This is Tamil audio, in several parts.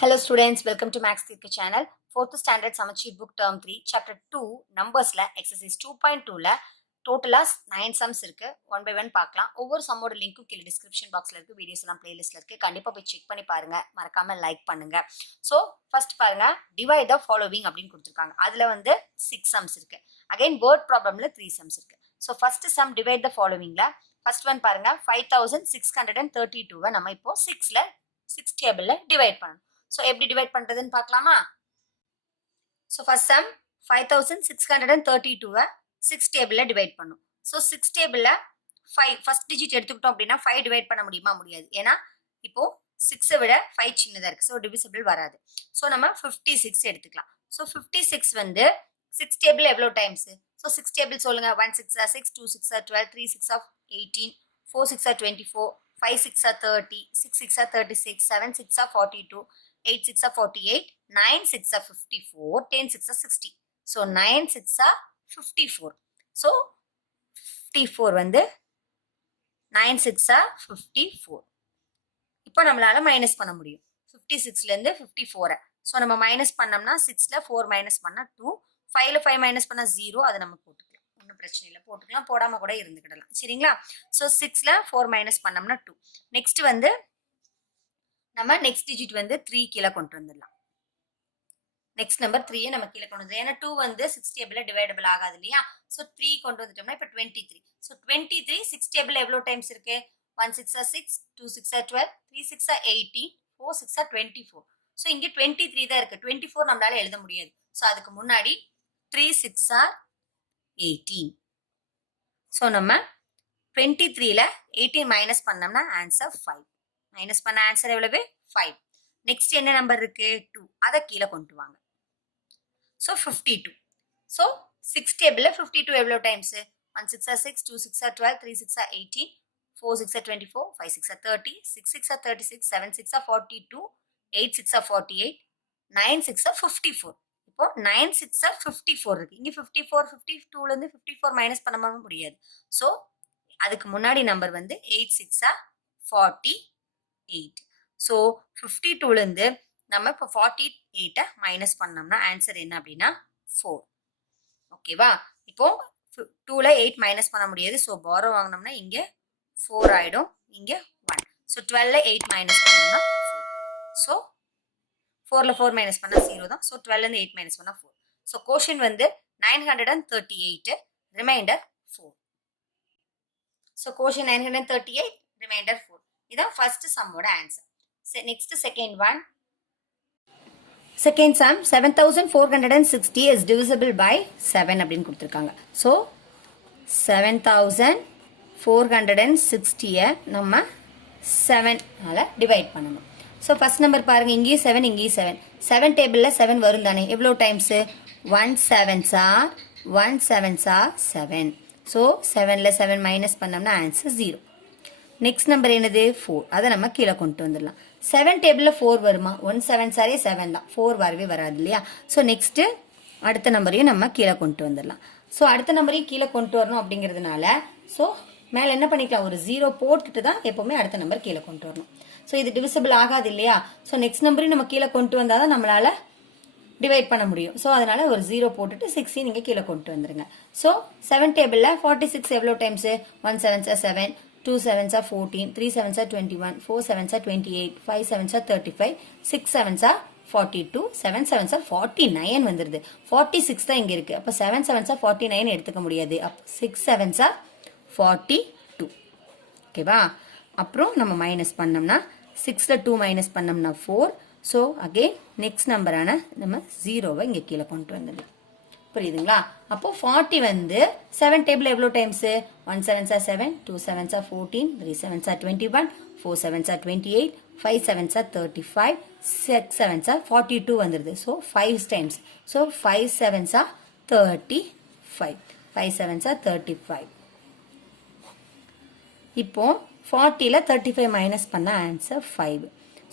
Hello students, welcome to Max Theory channel. 4th standard Samachit book term 3 chapter 2 numbers la exercise 2.2 la total 9 sums இருக்கு one by one பார்க்கலாம். ஒவ்வொரு சம்மோட லிங்க்கும் கீழே டிஸ்கிரிப்ஷன் பாக்ஸ்ல இருக்கு, வீடியோஸ் எல்லாம் பிளேலிஸ்ட்ல இருக்கு. கண்டிப்பா போய் செக் பண்ணி பாருங்க, மறக்காம லைக் பண்ணுங்க. சோ ஃபர்ஸ்ட் பாருங்க, டிவைட் த ஃபாலோவிங் அப்படின்னு கொடுத்திருக்காங்க. அதுல வந்து 6 sums இருக்கு. அகைன் வேர்ட் ப்ராப்ளம்ல 3 sums இருக்கு. So first sum divide the ஃபாலோவிங்ல ஃபர்ஸ்ட் ஒன் பாருங்க, 5632 நம்ம இப்போ 6ல 6 டேபிள்ல டிவைட் பண்ணணும். So, எப்படி டிவைட் பண்றதுன்னு பார்க்கலாமா? So, first sum 5632 6 டேபிள்ல டிவைட் பண்ணும். So, 6 டேபிள்ல 5 ஃபர்ஸ்ட் டிஜிட் எடுத்துக்கிட்டோம் அப்படின்னா 5 டிவைட் பண்ண முடியுமா? முடியாது. ஏன்னா இப்போ 6 விட 5 சின்னதா இருக்கு. ஸோ டிவிசிபிள் வராது. ஸோ நம்ம 56 எடுத்துக்கலாம். ஸோ 56 வந்து 6 டேபிள் எவ்வளோ டைம்ஸ்? ஸோ 6 டேபிள் சொல்லுங்க. 1 6 6, 2 6 12, 3 6 18, 4 6 24, 5 6 30, 6 6 36, 7 6 42, 8 6 48, 9 6 54, 10 6 60. So 9 6 54. So 54 வந்து 9 6 54. இப்போ நம்மளால மைனஸ் பண்ண முடியும் 56ல இருந்து 54. ஸோ நம்ம மைனஸ் பண்ணோம்னா 6ல 4 மைனஸ் பண்ணா 2, 5ல 5 மைனஸ் பண்ணா 0. அதை நம்ம போட்டுக்கலாம், ஒன்றும் பிரச்சனை இல்லை, போட்டுக்கலாம், போடாம கூட இருந்துக்கிடலாம். சரிங்களா? ஸோ 6ல 4 மைனஸ் பண்ணோம்னா 2. நெக்ஸ்ட் வந்து நம்ம நெக்ஸ்ட் டிஜிட் வந்து 3 கீழே கொண்டு வந்துடலாம். நெக்ஸ்ட் நம்பர் 3 நம்ம கீழே கொண்டு வந்து, ஏன்னா 2 வந்து 6 டேபிள்ல டிவைடபிள் ஆகாது இல்லையா? ஸோ 3 கொண்டு வந்துட்டோம்னா இப்போ 23. ஸோ 23 6 டேபிள் எவ்வளோ டைம்ஸ் இருக்கு? 1 6 6, 2 6 12, 3 6 18, 4 6 24. ஸோ இங்கே 23 தான் இருக்கு. 24 நம்மளால எழுத முடியாது. ஸோ அதுக்கு முன்னாடி 3 6 18. ஸோ நம்ம 23ல 18 மைனஸ் பண்ணோம்னா ஆன்சர் 5. மைனஸ் பண்ண ஆன்சர் எவ்வளவு? 5. நெக்ஸ்ட் என்ன நம்பர் இருக்கு? 2. அதை கீழே கொண்டு வாங்க. ஸோ 52. ஸோ 6 டேபிள்ல 52 எவ்வளோ டைம்ஸ்? 1 6 6, 2 6 12, 3 6 18, 4 6 24, 5 6 30, 6 6 36, 7 6 42, 8 6 48, 9 6 54. இப்போ 9 6 54 இருக்கு. இங்க 54 52ல இருந்து 54 மைனஸ் பண்ண முடியாது. ஸோ அதுக்கு முன்னாடி நம்பர் வந்து 8 6 48. ஸோ 52ல இருந்து நம்ம இப்போ 48 மைனஸ் பண்ணோம்னா ஆன்சர் என்ன அப்படின்னா 4. ஓகேவா? இப்போ 2ல 8 மைனஸ் பண்ண முடியாது. ஸோ பாரோ வாங்கினோம்னா இங்க 4 ஆயிடும், இங்க 1. ஸோ 12ல 8 மைனஸ் பண்ணோம்னா 4. ஸோ 4ல 4 மைனஸ் பண்ணா 0 தான். ஸோ 12ல இருந்து 8 மைனஸ் பண்ணா 4. ஸோ கோஷன் வந்து 938, ரிமைண்டர் 4. ஸோ கோஷன் 938, ரிமைண்டர் 4. இதான் ஃபர்ஸ்ட் சம்மோட answer. Next second one. Second sum 7460 is divisible by 7 அப்படின்னு கொடுத்துருக்காங்க. ஸோ 7460 நம்ம 7ஆல டிவைட் பண்ணணும். ஸோ ஃபர்ஸ்ட் நம்பர் பாருங்க, இங்கேயும் 7 இங்கேயும் 7. 7 டேபிளில் 7 வரும் தானே? எவ்வளோ times? 1 7s are 1 7s are 7. So 7ல 7 மைனஸ் பண்ணோம்னா ஆன்சர் 0. நெக்ஸ்ட் நம்பர் என்னது? 4. அதை நம்ம கீழே கொண்டு வந்துடலாம். 7 டேபிளில் 4 வருமா? 1 7 சாரே 7 தான், 4 வரவே வராது இல்லையா? ஸோ நெக்ஸ்ட் அடுத்த நம்பரையும் நம்ம கீழே கொண்டு வந்துடலாம். ஸோ அடுத்த நம்பரையும் கீழே கொண்டு வரணும் அப்படிங்கிறதுனால ஸோ மேலே என்ன பண்ணிக்கலாம்? ஒரு 0 போட்டுட்டு தான் எப்பவுமே அடுத்த நம்பர் கீழே கொண்டு வரணும். ஸோ இது டிவிசிபிள் ஆகாது இல்லையா? ஸோ நெக்ஸ்ட் நம்பரையும் நம்ம கீழே கொண்டு வந்தால் தான் நம்மளால டிவைட் பண்ண முடியும். ஸோ அதனால ஒரு 0 போட்டுட்டு 6 நீங்கள் கீழே கொண்டு வந்துருங்க. ஸோ 7 டேபிளில் 46 எவ்வளோ times? 1 7s are 7, 2 7s are 14, 3 7s are 21, 4 7s are 28, 5 7s are 35, 6 7s are 42, 7 7s are 49 வந்துருது. 46 தான் இங்க இருக்கு. அப்ப 7 7s are 49 எடுத்துக்க முடியாது. அப்ப 6 7s are 42. ஓகேவா? அப்புறம் நம்ம மைனஸ் பண்ணோம்னா 6ல 2 மைனஸ் பண்ணோம்னா 4. ஸோ அகெயின் நெக்ஸ்ட் நம்பரான நம்ம 0வை இங்க கீழே கொண்டு வந்துடலாம். புரியுதுங்களா? அப்போ 40 வந்து 7 டேபிள் எவ்வளோ times? 1 7s are 7, 2 7s are 14, 3 7s are 21, 4 7s are 28, 5 7s are 35, 6 7s are 42 வந்துருது. So 5 times. So 5 7s are 35. 5 7s are 35. இப்போ 40ல 35 மைனஸ் பண்ண ஆன்சர் 5.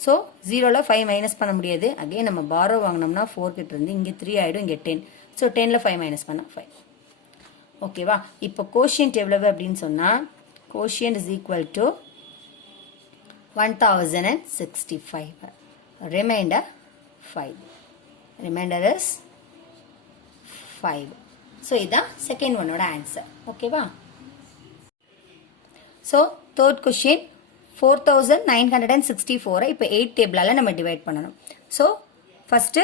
ஸோ 0ல 5 மைனஸ் பண்ண முடியாது. அகைன் நம்ம பாரோ வாங்கினோம்னா 4 கிட்ட இருந்து இங்கே 3 ஆயிடும், இங்கே 10. ஸோ 10ல 5 மைனஸ் பண்ணால் 5. ஓகேவா? இப்போ கோஷியன்ட் எவ்வளவு அப்படின்னு சொன்னால் quotient is equal to 1065. remainder 5. Remainder is 5. So இதான் second one ஓட answer. ஓகேவா? So third question 4964 இப்போ 8 டேபிளால நம்ம டிவைட் பண்ணணும். So first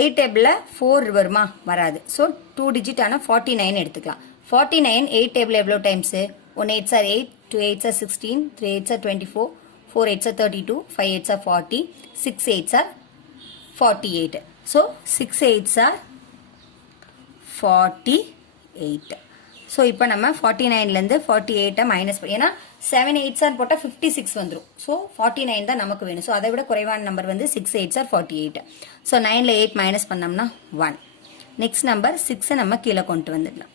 8 டேபிளில் 4 வருமா? வராது. ஸோ 2 டிஜிட் ஆனால் 49 எடுத்துக்கலாம். 49 8 டேபிள் எவ்வளோ times? 1 8s are 8, 2 8s are 16, 3 8s are 24, 4 8s are 32, 5 8s are 40, 6 8s are 48. So 6 8s are 48. So இப்போ நம்ம 49லேருந்து 48 மைனஸ் ஏன்னா 7 8s are போட்டால் 56 வந்துடும். ஸோ 49 தான் நமக்கு வேணும். ஸோ அதை விட குறைவான நம்பர் வந்து 6 8s are 48. ஸோ 9ல் 8 மைனஸ் பண்ணோம்னா 1. நெக்ஸ்ட் நம்பர் 6 நம்ம கீழே கொண்டு வந்துடலாம்.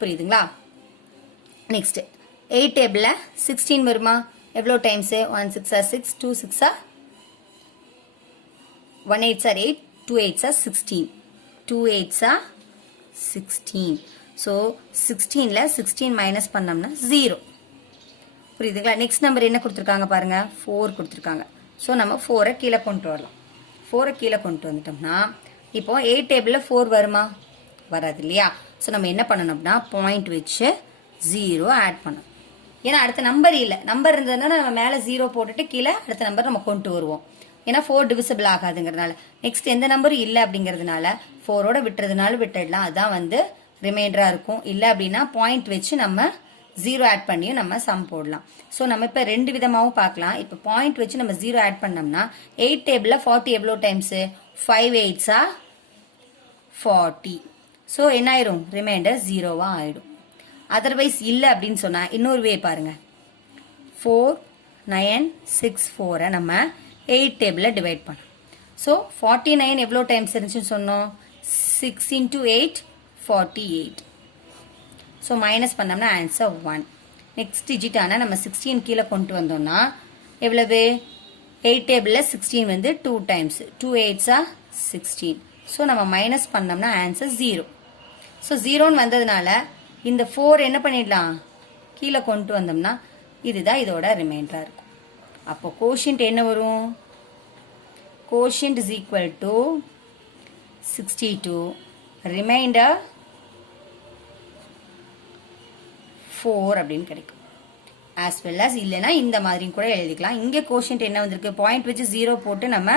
புரியுதுங்களா? நெக்ஸ்ட் 8 டேபிளில் 16 வருமா? எவ்வளோ times? 1 6 are 6, 2 6 are 1 8s are 8, 2 8s are 16, 2 8s are 16. So 16ல் 16 minus பண்ணோம்னா 0. புரியுதுங்களா? நெக்ஸ்ட் நம்பர் என்ன கொடுத்துருக்காங்க பாருங்கள், 4 கொடுத்துருக்காங்க. ஸோ நம்ம 4 கீழே கொண்டு வரலாம். 4 கீழே கொண்டு வந்துட்டோம்னா இப்போ 8 டேபிளில் 4 வருமா? வராது இல்லையா? ஸோ நம்ம என்ன பண்ணணும்னா பாயிண்ட் வச்சு 0 ஆட் பண்ணணும். ஏன்னா அடுத்த நம்பர் இல்லை. நம்பர் இருந்ததுன்னா நம்ம மேலே 0 போட்டுட்டு கீழே அடுத்த நம்பர் நம்ம கொண்டு வருவோம். ஏன்னா 4 டிவிசிபிள் ஆகாதுங்கிறதுனால. நெக்ஸ்ட் எந்த நம்பரும் இல்லை அப்படிங்கிறதுனால 4ஓட விட்டுறதுனால விட்டுடலாம். அதான் வந்து ரிமைண்டராக இருக்கும். இல்லை அப்படின்னா பாயிண்ட் வச்சு நம்ம 0 ஆட் பண்ணியும் நம்ம சம் போடலாம். ஸோ நம்ம இப்போ 2 விதமாகவும் பார்க்கலாம். இப்போ பாயிண்ட் வச்சு நம்ம 0 ஆட் பண்ணோம்னா 8 டேபிளில் 40 எவ்வளோ டைம்ஸு? 5 8s are 40. ஸோ என்ன ஆயிரும்? ரிமைண்டர் 0வா ஆயிடும். அதர்வைஸ் இல்லை அப்படின்னு சொன்னால் இன்னொரு வே பாருங்கள். 4 9 6 4 நம்ம 8 டேபிளில் டிவைட் பண்ணோம். ஸோ 49 எவ்வளோ டைம்ஸ் இருந்துச்சுன்னு சொன்னோம்? 6 into 8 48. ஸோ மைனஸ் பண்ணோம்னா ஆன்சர் 1. நெக்ஸ்ட் டிஜிட்டான நம்ம 16 கீழே கொண்டு வந்தோம்னா எவ்வளவு? 8 டேபிளில் 16 வந்து 2 டைம்ஸ், 2 8s are 16. ஸோ நம்ம மைனஸ் பண்ணோம்னா ஆன்சர் 0. ஸோ 0ன்னு வந்ததுனால இந்த 4 என்ன பண்ணிடலாம்? கீழே கொண்டு வந்தோம்னா இதுதான் இதோட ரிமைண்டராக இருக்கும். அப்போ கோஷியன்ட் என்ன வரும்? Quotient is equal to 62, remainder 4 அப்படின்னு கிடைக்கும். ஆஸ் வெல் ஆஸ் இல்லைன்னா இந்த மாதிரியும் கூட எழுதிக்கலாம். இங்கே கோஷியன்ட் என்ன வந்திருக்கு? பாயிண்ட் வச்சு 0 போட்டு நம்ம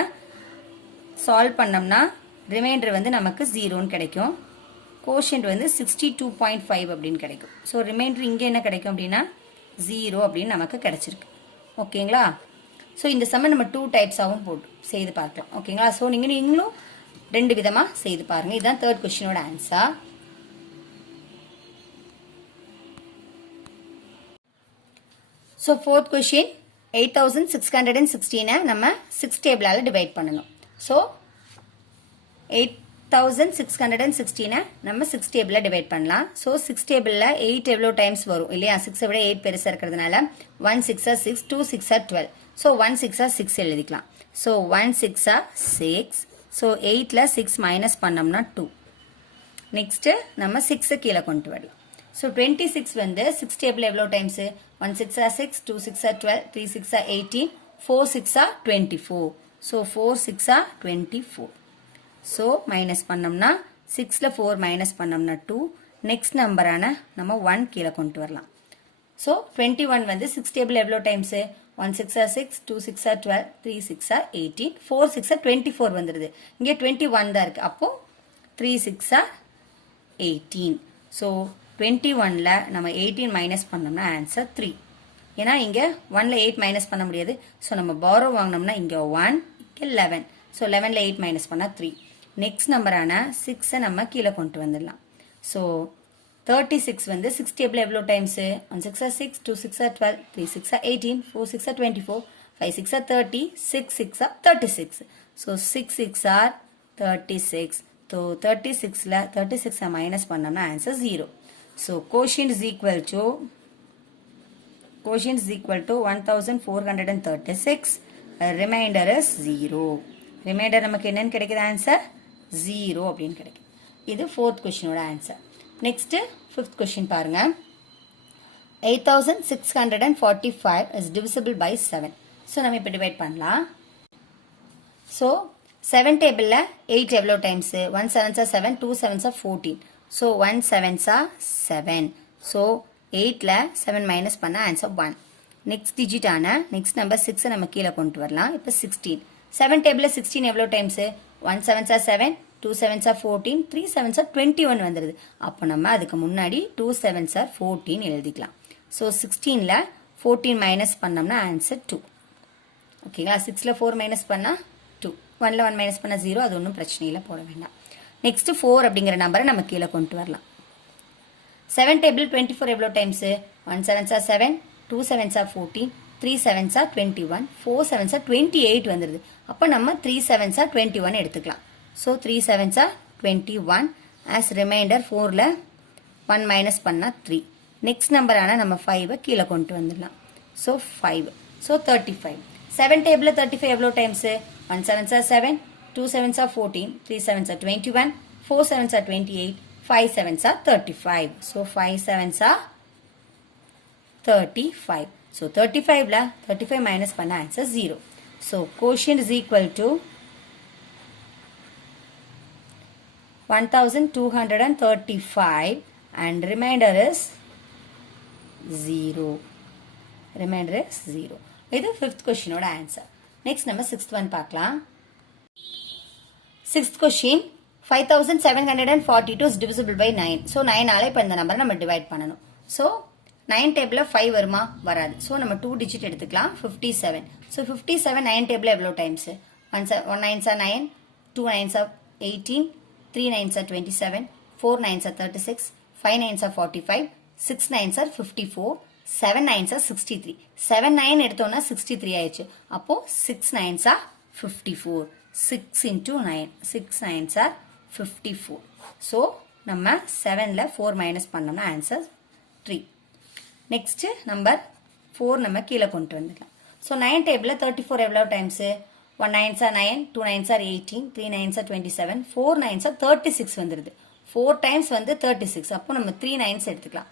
சால்வ் பண்ணோம்னா ரிமைண்டர் வந்து நமக்கு 0ன்னு கிடைக்கும். கோஷியன்ட் வந்து 62.5 அப்படின்னு கிடைக்கும். ஸோ ரிமைண்டர் இங்கே என்ன கிடைக்கும் அப்படின்னா 0 அப்படின்னு நமக்கு கிடைச்சிருக்கு. ஓகேங்களா? ஸோ இந்த சம்ம நம்ம 2 டைப்ஸாகவும் போட்டு செய்து பார்க்கலாம். ஓகேங்களா? ஸோ நீங்களும் 2 விதமாக செய்து பாருங்கள். இதுதான் தேர்ட் கொஸ்டினோட ஆன்சர். ஸோ ஃபோர்த் கொஷின் 8616 நம்ம 6 டேபிளால் டிவைட் பண்ணணும். ஸோ 8616 நம்ம 6 டேபிளில் டிவைட் பண்ணலாம். ஸோ 6 டேபிளில் 8 எவ்வளோ டைம்ஸ் வரும் இல்லையா? 6 விட 8 பெருசாக இருக்கிறதுனால 1 6 are 6, 2 6 are 12. ஸோ 1 6 are 6 எழுதிக்கலாம். So 1 6 are 6. ஸோ 8ல் 6 மைனஸ் பண்ணோம்னா 2. நெக்ஸ்ட்டு நம்ம 6 கீழே கொண்டு வரலாம். ஸோ 26 வந்து 6 டேபிள் எவ்வளோ times? 1 6 are 6, 2 6 are 12, 3 6 are 18, 4 6 are 24. So 4 6 are 24. So minus பண்ணோம்னா 6ல் 4 மைனஸ் பண்ணோம்னா 2. நெக்ஸ்ட் நம்பரான நம்ம 1 கீழே கொண்டு வரலாம். ஸோ 21 வந்து 6 டேபிள் எவ்வளோ times? 1 6 are 6, 2 6 are 12, 3 6 are 18, 4 6 are 24 வந்துடுது. இங்கே 21 தான் இருக்குது. அப்போது 3 6 are 18. ஸோ 21ல் நம்ம 18 மைனஸ் பண்ணோம்னா ஆன்சர் 3. ஏன்னா இங்கே 1ல் 8 மைனஸ் பண்ண முடியாது. ஸோ நம்ம பாரோ வாங்கினோம்னா இங்கே 1, இங்கே 11. ஸோ 11ல் 8 மைனஸ் பண்ணால் 3. நெக்ஸ்ட் நம்பரான 6 நம்ம கீழே கொண்டு வந்துடலாம். ஸோ 36 வந்து 6 டேபிள் எவ்வளோ times? 1 6 are 6, 2 6 are 12, 3 6 are 18, 4 6 are 24, 5 6 are 30, 6 6 are 36. So 6 6 are 36. So 36ல் 36 மைனஸ் பண்ணோம்னா answer 0. So quotient is equal to 1436. Remainder is 0. Remainder நமக்கு என்னன்னு கிடைக்குது? ஆன்சர் 0 அப்படின்னு கிடைக்கும். இது ஃபோர்த் கொஸ்டினோட ஆன்சர். நெக்ஸ்ட்டு ஃபிஃப்த் கொஸ்டின் பாருங்க. 8645 இஸ் டிவிசிபிள் பை 7. ஸோ நம்ம இப்போ டிவைட் பண்ணலாம். ஸோ 7 டேபிளில் 8 எவ்வளோ times 1 7s are 7 2 7s are 14 so 1 7s are 7 so 8ல் 7 மைனஸ் பண்ணால் ஆன்சர் 1 நெக்ஸ்ட் டிஜிட்டான நெக்ஸ்ட் நம்பர் 6 நம்ம கீழே கொண்டு வரலாம் இப்போ 16 7 டேபிளில் 16 எவ்வளோ times 1 7s are 7 2 7s are 14 3 7s are 21 வந்துடுது அப்போ நம்ம அதுக்கு முன்னாடி 2 7s are 14 எழுதிக்கலாம் ஸோ 16ல் 14 மைனஸ் பண்ணோம்னா ஆன்சர் 2 ஓகேங்களா 6ல் 4 மைனஸ் பண்ணால் 2 1ல் 1 மைனஸ் பண்ணால் 0 அது ஒன்றும் பிரச்சனை இல்லை போட வேண்டாம் நெக்ஸ்ட்டு 4 அப்படிங்கிற நம்பரை நம்ம கீழே கொண்டு வரலாம் 7 டேபிள் 24 எவ்வளோ times 1 7s are 7 2 7s are 14 3 7s are 21 4 7s are 28 வந்துடுது அப்போ நம்ம 3 7s are 21 எடுத்துக்கலாம் so 3 7s are 21 as remainder 4ல் 1 மைனஸ் பண்ணால் 3 நெக்ஸ்ட் நம்பரான நம்ம 5 கீழே கொண்டு வந்துடலாம் ஸோ 5 ஸோ 35 7 டேபிளில் 35 எவ்வளோ times 1 7s are 7 2 7s are 14 3 7s are 21 4 7s are 28 5 7s are 35 so 5 7s are 35 so 35ல் 35 மைனஸ் பண்ண answer 0 so quotient is equal to 1235 and remainder is 0 remainder is 0 இது 5th question ஓட ஆன்சர் நெக்ஸ்ட் நம்ம 6th one பார்க்கலாம் 6th question 5742 is divisible by 9 so 9ஆல் இப்போ இந்த நம்பரை நம்ம டிவைட் பண்ணணும் ஸோ 9 டேபிளில் 5 வருமா வராது ஸோ நம்ம 2 டிஜிட் எடுத்துக்கலாம் 57 ஸோ 57 9 டேபிளில் எவ்வளோ times 1 9s are 9 2 9s are 18 3 9s are 27 4 9s are 36 5 9s are 45 6 9s are 54 7 9s are 63 7 9 எடுத்தோம்னா 63 ஆயிடுச்சு அப்போது 6 9s are 54 6 into 9 6 9s are 54 so நம்ம 7ல் 4 மைனஸ் பண்ணோம்னா ஆன்சர் 3 நெக்ஸ்ட்டு நம்பர் 4 நம்ம கீழே கொண்டு வந்துடலாம் ஸோ 9 டேபிளில் 34 எவ்வளோ times 1 9s are 9 2 9s are 18 3 9s are 27 4 9s are 36 வந்துடுது 4 டைம்ஸ் வந்து 36 அப்போ நம்ம 3 9s எடுத்துக்கலாம்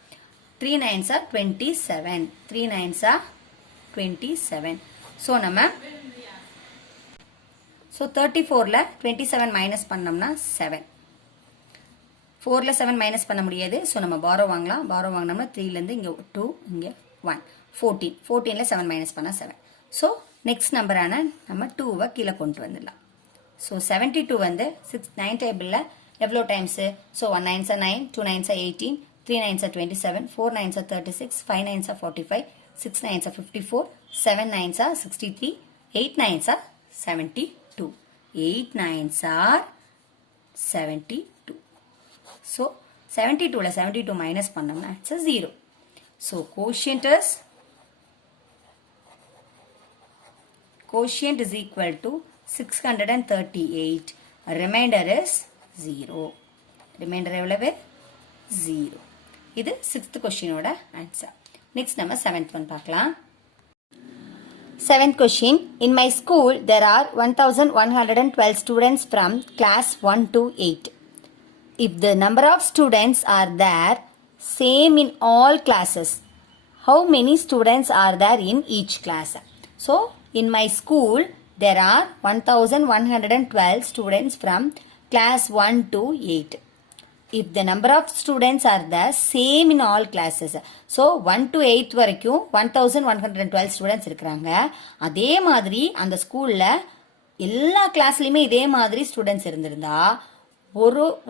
3 9s are 27 3 9s are 27 so நம்ம ஸோ 34ல் 27 மைனஸ் பண்ணோம்னா 7 4ல் 7 மைனஸ் பண்ண முடியாது ஸோ நம்ம பாரோ வாங்கலாம் பாரோ வாங்கினோம்னா 3லேருந்து இங்கே 2 இங்கே 1 14 14ல் 7 மைனஸ் பண்ணால் 7 ஸோ நெக்ஸ்ட் நம்பரான நம்ம 2வை கீழே கொண்டு வந்துடலாம் ஸோ 72 வந்து 9 டேபிளில் எவ்வளோ times so 1 9s are 9 2 9s are 18 3 9s are 27 4 9s are 36 5 9s are 45 6 9s are 54 7 9s are 63 8 9s are 72 8 9s are 72 so 72ல் 72 minus பண்ணோம்னா answer 0 so quotient is equal to 638 remainder is 0 remainder எவ்வளவு 0 இது 6th questionோட ஆன்சர் நெக்ஸ்ட் நம்ம 7th one பார்க்கலாம் 7th question in my school there are 1112 students from class 1 to 8 if the number of students are there same in all classes how many students are there in each class so in my school there are 1112 students from class 1 to 8 if the number of students are the same in all classes so 1 to 8 வரைக்கும் 1112 ஸ்டூடெண்ட்ஸ் இருக்கிறாங்க அதே மாதிரி அந்த ஸ்கூலில் எல்லா கிளாஸ்லையுமே இதே மாதிரி ஸ்டூடெண்ட்ஸ் இருந்திருந்தா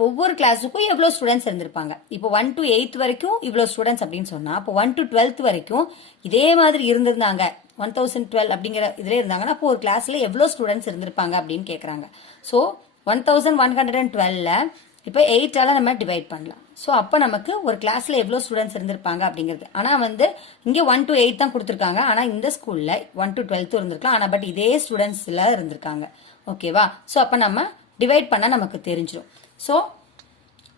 ஒவ்வொரு கிளாஸுக்கும் எவ்வளோ ஸ்டூடெண்ட்ஸ் இருந்திருப்பாங்க இப்போ 1 to 8 வரைக்கும் இவ்வளோ ஸ்டூடெண்ட்ஸ் அப்படின்னு சொன்னால் அப்போ 1 to 12 வரைக்கும் இதே மாதிரி இருந்திருந்தாங்க 1012 அப்படிங்கிற இதில் இருந்தாங்கன்னா அப்போ ஒரு கிளாஸில் எவ்வளோ ஸ்டூடெண்ட்ஸ் இருந்திருப்பாங்க அப்படின்னு கேட்குறாங்க ஸோ 1112ல் இப்போ 8ஆல் நம்ம டிவைட் பண்ணலாம் ஸோ அப்போ நமக்கு ஒரு கிளாஸில் எவ்வளோ ஸ்டூடெண்ட்ஸ் இருந்திருப்பாங்க அப்படிங்கிறது ஆனால் வந்து இங்கே 1 to 8 தான் கொடுத்துருக்காங்க ஆனால் இந்த ஸ்கூலில் 1 to 12 இருந்திருக்கலாம் ஆனால் பட் இதே ஸ்டூடெண்ட்ஸில் இருந்திருக்காங்க ஓகேவா ஸோ அப்போ நம்ம டிவைட் பண்ணால் நமக்கு தெரிஞ்சிடும் ஸோ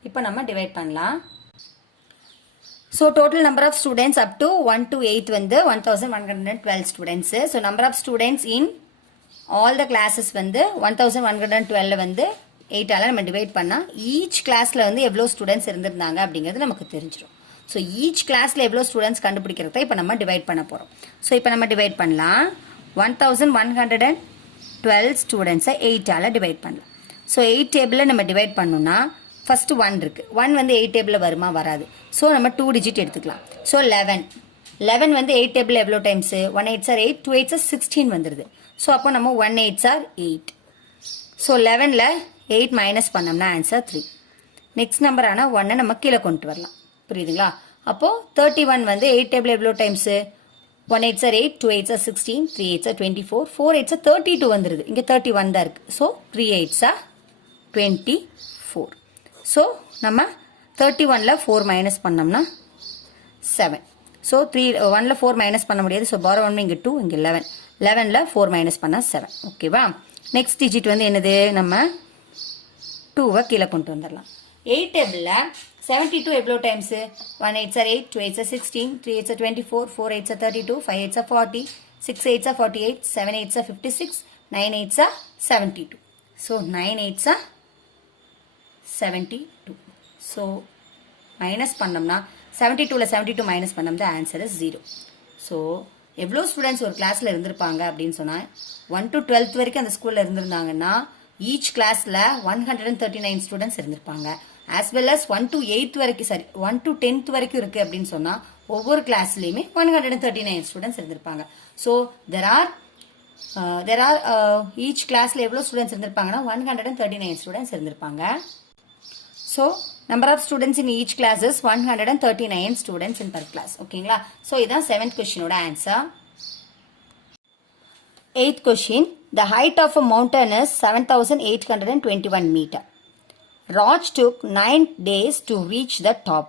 இப்போ நம்ம டிவைட் பண்ணலாம் so total number of students up to 1 to 8 வந்து 1112 students so number of students in all the classes வந்து 1112 வந்து 8ஆல் நம்ம டிவைட் பண்ணால் ஈச் கிளாஸில் வந்து எவ்வளோ ஸ்டூடெண்ட்ஸ் இருந்திருந்தாங்க அப்படிங்கிறது நமக்கு தெரிஞ்சிடும் ஸோ ஈச் கிளாஸில் எவ்வளோ ஸ்டூடெண்ட்ஸ் கண்டுபிடிக்கிறத இப்போ நம்ம டிவைட் பண்ண போகிறோம் ஸோ இப்போ நம்ம டிவைட் பண்ணலாம் 1112 12 ஸ்டூடெண்ட்ஸை 8ஆல் டிவைட் பண்ணலாம். ஸோ 8 டேபிளில் நம்ம டிவைட் பண்ணோம்னா ஃபஸ்ட்டு 1 இருக்குது. 1 வந்து 8 டேபிளில் வருமா? வராது. ஸோ நம்ம 2 டிஜிட் எடுத்துக்கலாம். ஸோ 11 வந்து 8 டேபிள் எவ்வளோ times? 1 8s are 8, 2 8s are 16 வந்துடுது. ஸோ அப்போ நம்ம 1 8s are 8. ஸோ 11ல் 8 மைனஸ் பண்ணோம்னா ஆன்சர் 3. நெக்ஸ்ட் நம்பரான 1 நம்ம கீழே கொண்டு வரலாம். புரியுதுங்களா? அப்போது 31 வந்து 8 டேபிள் எவ்வளோ times? 1 8s are 8, 2 8s are 16, 3 8s are 24, 4 8s are 32 வந்துடுது. இங்கே 31 தான் இருக்குது. So 3 8s are 24. ஸோ நம்ம 31ல் 4 மைனஸ் பண்ணோம்னா 7. ஸோ 1ல் 4 மைனஸ் பண்ண முடியாது. ஸோ பாரோ 1 இங்கே 2, இங்கே 11. 11ல் 4 மைனஸ் பண்ணால் 7. ஓகேவா? நெக்ஸ்ட் டிஜிட் வந்து என்னது? நம்ம 2வை கீழே கொண்டு வந்துடலாம். 8 டேபிளில் 72 எவ்வளோ times? 1 8s are 8, 2 8s are 16, 3 8s are 24, 4 8s are 32, 5 8s are 40, 6 8s are 48, 7 8s are 56, 9 8s are 72. So 9 8s are 72. So minus பண்ணோம்னா 72ல் 72 மைனஸ் பண்ணோம்னா ஆன்சர் 0. ஸோ எவ்வளோ ஸ்டூடெண்ட்ஸ் ஒரு கிளாஸில் இருந்திருப்பாங்க அப்படின்னு சொன்னால் 1 to 12th வரைக்கும் அந்த ஸ்கூலில் இருந்திருந்தாங்கன்னா ஈச் கிளாஸில் 139 ஸ்டூடெண்ட்ஸ் இருந்திருப்பாங்க. As well as 1 to 8th வரைக்கும் 1 to 10th வரைக்கும் இருக்குது அப்படின்னு சொன்னால் ஒவ்வொரு கிளாஸ்லேயுமே 139 ஸ்டூடெண்ட்ஸ் இருந்திருப்பாங்க. ஸோ தெர் ஆர் ஈச் கிளாஸில் எவ்வளோ ஸ்டூடெண்ட்ஸ் இருந்திருப்பாங்கன்னா 139 ஸ்டூடெண்ட்ஸ் இருந்திருப்பாங்க. So number of students in each class is 139 students in per class. ஓகேங்களா? ஸோ இதான் 7th கொஸ்டினோட answer. 8th question. The height of a mountain is 7,821 meter. Raj took 9 days to reach the top.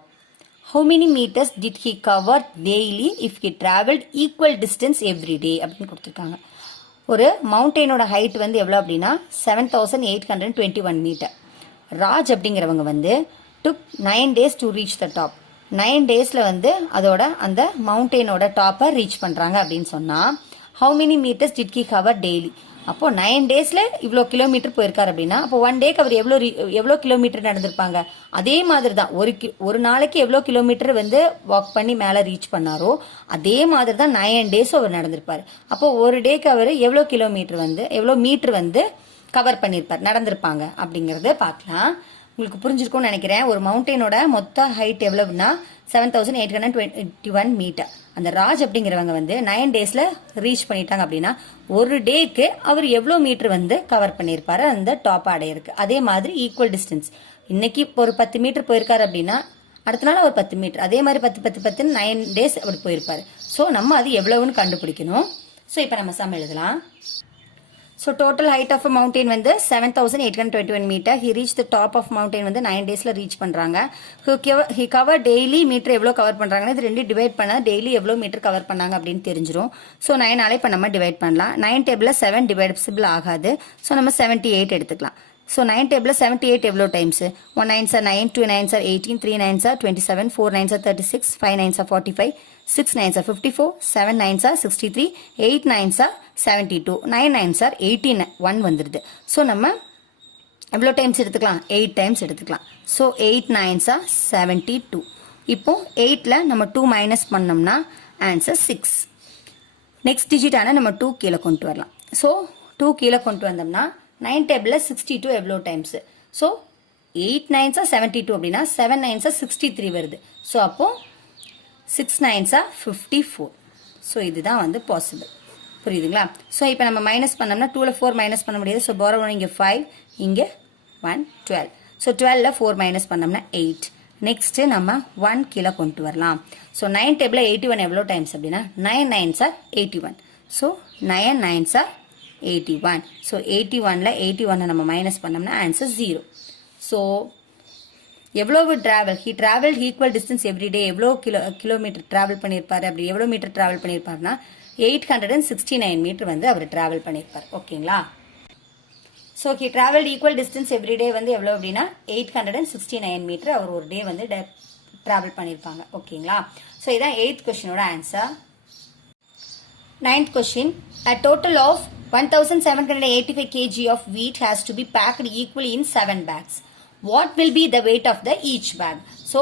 How many meters did he cover daily if he traveled equal distance every day? அப்படின்னு கொடுத்துருக்காங்க. ஒரு மவுண்டெயினோட ஹைட் வந்து எவ்வளோ அப்படின்னா 7,821 மீட்டர். ராஜ் அப்படிங்கிறவங்க வந்து took 9 days to reach the top. 9 daysல வந்து அதோட அந்த மவுண்டெயினோட டாப்பை ரீச் பண்ணுறாங்க அப்படின்னு சொன்னால் how many meters did he cover daily? அப்போது 9 daysல இவ்வளோ கிலோமீட்டர் போயிருக்காரு அப்படின்னா அப்போ 1 டேக்கு அவர் எவ்வளோ கிலோமீட்டர் நடந்திருப்பாங்க? அதே மாதிரி தான் ஒரு நாளைக்கு எவ்வளோ கிலோமீட்டர் வந்து வாக் பண்ணி மேலே ரீச் பண்ணாரோ அதே மாதிரி தான் 9 days அவர் நடந்திருப்பார். அப்போது ஒரு டேக்கு அவர் எவ்வளோ மீட்டர் வந்து கவர் பண்ணியிருப்பார், நடந்திருப்பாங்க அப்படிங்கிறத பார்க்கலாம். உங்களுக்கு புரிஞ்சிருக்கும்னு நினைக்கிறேன். ஒரு மவுண்டெயினோட மொத்த ஹைட் எவ்வளவுன்னா 7,821 மீட்டர். அந்த ராஜ் அப்படிங்கிறவங்க வந்து 9 daysல ரீச் பண்ணிட்டாங்க அப்படின்னா ஒரு டேக்கு அவர் எவ்வளோ மீட்டர் வந்து கவர் பண்ணியிருப்பாரு அந்த டாப் அடையிருக்கு. அதே மாதிரி ஈக்குவல் டிஸ்டன்ஸ். இன்னைக்கு ஒரு 10 மீட்டர் போயிருக்காரு அப்படின்னா அடுத்த நாள் ஒரு 10 மீட்டர், அதே மாதிரி 10 9 days அப்படி போயிருப்பாரு. ஸோ நம்ம அது எவ்வளவுன்னு கண்டுபிடிக்கணும். ஸோ இப்போ நம்ம சம் எழுதலாம். So total height of a mountain வந்து 7,821 metre. He reach the top of mountain வந்து 9 daysல ரீச் பண்ணுறாங்க. ஹி கவர் டெய்லி மீட்டர் எவ்வளோ கவர் பண்ணுறாங்கன்னா இது 2 டிவைட் பண்ணால் டெய்லி எவ்வளோ மீட்டர் கவர் பண்ணாங்க அப்படின்னு தெரிஞ்சிடும். ஸோ 9ஆல் இப்போ நம்ம டிவைட் பண்ணலாம். 9 டேபிளில் 7 டிவைடபிள் ஆகாது. ஸோ நம்ம 78 எடுத்துக்கலாம். ஸோ 9 டேபிளில் 78 எவ்வளோ times? 1 9s are 9, 2 9s are 18, 3 9s are 27, 4 9s are 36, 5 9s are 45, 6 9s are 54, 7 9s are 63, 8 9s are 72, 9 9s are 81 வந்துடுது. ஸோ நம்ம எவ்வளோ டைம்ஸ் எடுத்துக்கலாம்? 8 டைம்ஸ் எடுத்துக்கலாம். So 8 9s are 72. இப்போது 8ல் நம்ம 2 மைனஸ் பண்ணோம்னா ஆன்சர் 6. நெக்ஸ்ட் டிஜிட்டான நம்ம 2 கீழே கொண்டு வரலாம். ஸோ 2 கீழே கொண்டு வந்தோம்னா 9 டேபிளில் 62 எவ்வளோ டைம்ஸு? ஸோ 8 9s are 72 அப்படின்னா 7 9s are 63 வருது. ஸோ அப்போது 6 9s are 54. ஸோ இதுதான் வந்து பாசிபிள். புரியுதுங்களா? ஸோ இப்போ நம்ம மைனஸ் பண்ணோம்னா 2ல் 4 மைனஸ் பண்ண முடியாது. ஸோ பாரோ 1 இங்கே 5, இங்கே 1 12. ஸோ 12ல் 4 மைனஸ் பண்ணோம்னா 8. நெக்ஸ்ட்டு நம்ம 1 கீழே கொண்டு வரலாம். ஸோ 9 டேபிளில் 81 எவ்வளோ டைம்ஸ் அப்படின்னா 9 9s are 81. So 9 9s are 81. So 81ல் 81 நம்ம மைனஸ் பண்ணோம்னா ஆன்சர் 0. ஸோ எவ்வளவு travel? He travel equal distance everyday. எவ்வளோ கிலோமீட்டர் ட்ராவல் பண்ணியிருப்பார்? அப்படி எவ்வளோ மீட்டர் ட்ராவல் பண்ணியிருப்பார்னா 869 மீட்டர் வந்து அவர் ட்ராவல் பண்ணியிருப்பார். ஓகேங்களா? So he travel equal distance everyday வந்து எவ்வளோ அப்படின்னா 869 மீட்டர் அவர் ஒரு டே வந்து ட்ராவல் பண்ணியிருப்பாங்க. ஓகேங்களா? ஸோ இதான் 8th கொஸ்டினோட answer. 9th question. A total of 1,785 kg of wheat has to be packed equally in 7 bags. What will be the weight of the each bag? So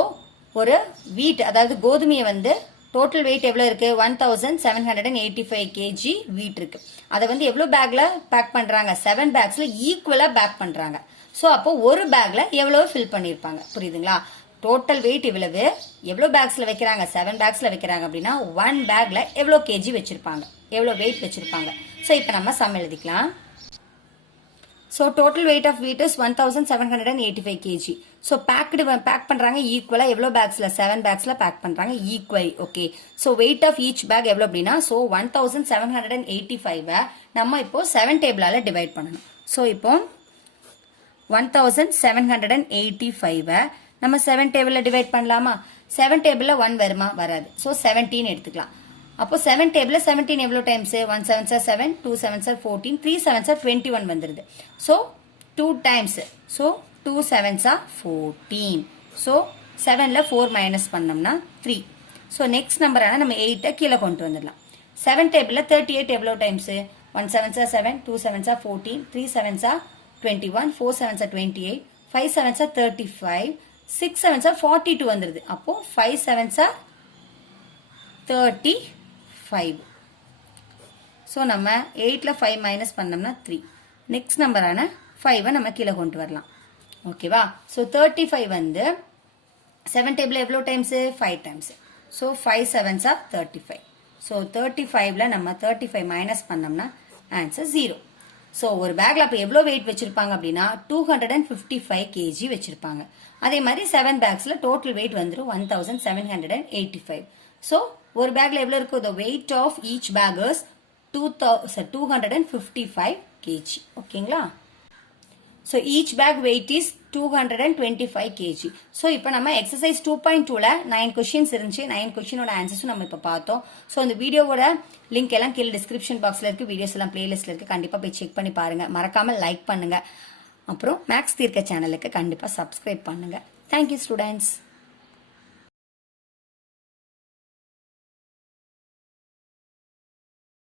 ஒரு வீட் அதாவது கோதுமையை வந்து டோட்டல் வெயிட் எவ்வளோ இருக்கு 1785 கேஜி வீட் இருக்கு. அதை வந்து எவ்வளோ பேக்ல பேக் பண்றாங்க 7 பேக்ஸ்ல ஈக்குவலா பேக் பண்றாங்க. ஸோ அப்போ ஒரு பேக்ல எவ்வளோ ஃபில் பண்ணியிருப்பாங்க புரியுதுங்களா? டோட்டல் வெயிட் இவ்வளவு, எவ்வளோ பேக்ஸ்ல வைக்கிறாங்க 7 பேக்ஸ்ல வைக்கிறாங்க அப்படின்னா 1 பேக்ல எவ்வளோ கேஜி வச்சிருப்பாங்க, எவ்வளோ வெயிட் வச்சிருப்பாங்க. ஸோ இப்போ நம்ம சம் எழுதிக்கலாம். So total weight of wheat is 1785 KG. So pack பண்ணுறாங்க ஈக்குவலாக எவ்வளோ பேக்ஸில் 7 பேக்ஸில் பேக் பண்ணுறாங்க equal. Okay, so weight of each pack எவ்வளோ அப்படின்னா ஸோ 1785 நம்ம இப்போ 7 டேபிளால் டிவைட் பண்ணணும். ஸோ இப்போ 1785 நம்ம 7 டேபிளில் டிவைட் பண்ணலாமா? 7 டேபிளில் 1 வருமா? வராது. ஸோ 17 எடுத்துக்கலாம். அப்போ 7 டேபிள் 17 எவ்வளோ டைம்ஸ் 1 7 7 2 7 14 3 7 21 வந்துருது. So 2 times. ஸோ 2 7 14. ஸோ 7ல 4 மைனஸ் பண்ணோம்னா 3. ஸோ நெக்ஸ்ட் நம்பரான நம்ம 8 கீழே கொண்டு வந்துடலாம். 7 டேபிளில் 38 எவ்வளோ டைம்ஸ் 1 7 7 2 7 14 3 7 21 4 7 28 5 7 35 6 7 42 வந்துருது. அப்போ 5 7 35. ஸோ நம்ம 8ல 5 மைனஸ் பண்ணோம்னா 3. நெக்ஸ்ட் நம்பரான 5 நம்ம கீழே கொண்டு வரலாம். ஓகேவா? ஸோ 35 வந்து 7 டேபிள் எவ்வளோ டைம்ஸ் 5 டைம்ஸ். ஸோ 5 7 35. ஸோ 35ல நம்ம 35 மைனஸ் பண்ணோம்னா ஆன்சர் 0. ஸோ ஒரு பேக்ல அப்போ எவ்வளோ வெயிட் வச்சிருப்பாங்க அப்படின்னா 255 கேஜி வச்சிருப்பாங்க. அதே மாதிரி 7 பேக்ஸ்ல டோட்டல் வெயிட் வந்துடும் 1785. ஸோ ஒரு பேக்ல எவ்வளோ இருக்கும்? the weight of each bag is 255 kg. ஓகேங்களா? So each bag weight is 225 kg. So இப்போ நம்ம எக்ஸசைஸ் 2.2ல 9 கொஸ்டின்ஸ் இருந்துச்சு. 9 கொஸ்டினோட ஆன்சர்ஸும் நம்ம இப்போ பார்த்தோம். ஸோ இந்த வீடியோவோட லிங்க் எல்லாம் கீழே டிஸ்கிரிப்ஷன் பாக்ஸில் இருக்குது, வீடியோஸ் எல்லாம் பிளேலிஸ்ட்டில் இருக்குது. கண்டிப்பாக போய் செக் பண்ணி பாருங்கள். மறக்காமல் லைக் பண்ணுங்கள். அப்புறம் மேக்ஸ் தீர்க்க சேனலுக்கு கண்டிப்பாக சப்ஸ்கிரைப் பண்ணுங்கள். Thank you students.